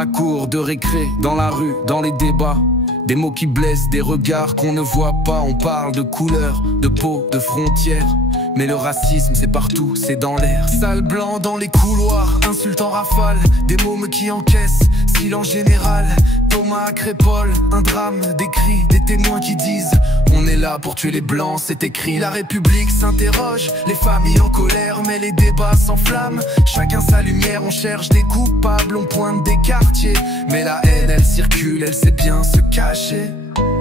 la cour de récré, dans la rue, dans les débats. Des mots qui blessent, des regards qu'on ne voit pas. On parle de couleur, de peau, de frontières. Mais le racisme c'est partout, c'est dans l'air. Sale blanc dans les couloirs, insultes en rafale. Des mômes qui encaissent, silence général. Thomas Crépol, un drame, des cris, des témoins qui disent on est là pour tuer les blancs, c'est écrit. La République s'interroge, les familles en colère, mais les débats s'enflamment. Chacun sa lumière, on cherche des coupables, on pointe des quartiers. Mais la haine elle circule, elle sait bien se cacher.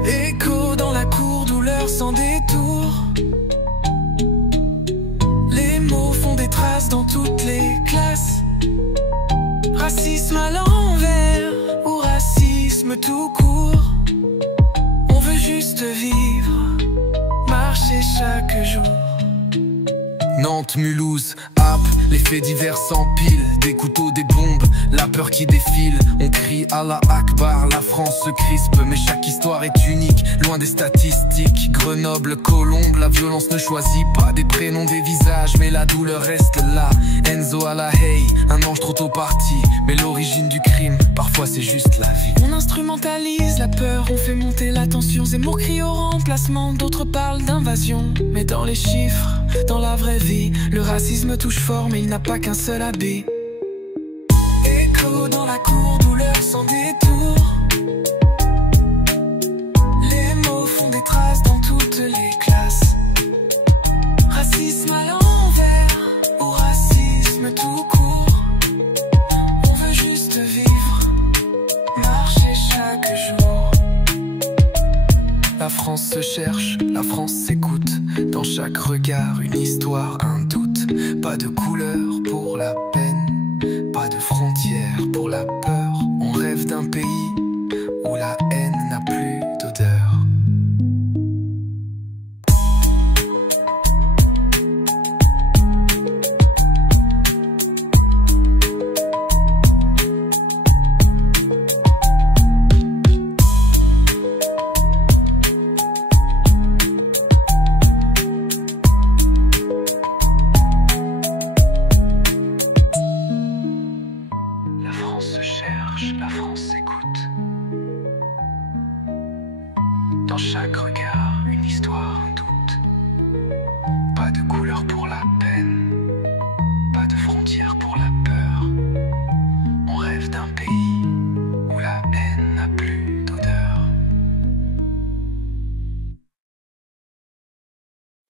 Écho dans la cour, douleur sans détour. Les mots font des traces dans toutes les classes. Racisme à l'envers ou racisme tout court. On veut juste vivre, marcher chaque jour. Nantes, Mulhouse, Apes, les faits divers s'empilent. Des couteaux, des bombes, la peur qui défile. On crie Allah Akbar, la France se crispe. Mais chaque histoire est unique, loin des statistiques. Grenoble, Colombe, la violence ne choisit pas des prénoms, des visages, mais la douleur reste là. Enzo à la Haye, un ange trop tôt parti. Mais l'origine du crime, parfois c'est juste la vie. On instrumentalise la peur, on fait monter la tension. Zemmour crie au remplacement, d'autres parlent d'invasion. Mais dans les chiffres, dans la vraie vie, le racisme touche fort, mais il n'a pas qu'un seul habit. Écho dans la cour, douleur sans détour. Les mots font des traces dans toutes les classes. Racisme à l'envers ou racisme tout court. On veut juste vivre, marcher chaque jour. La France se cherche, la France s'écoute. Dans chaque regard, une histoire, un doute. Pas de couleur pour la peine, pas de frontières pour la peur. On rêve d'un pays où la haine n'a plus d'odeur. La France s'écoute. Dans chaque regard, une histoire, un doute.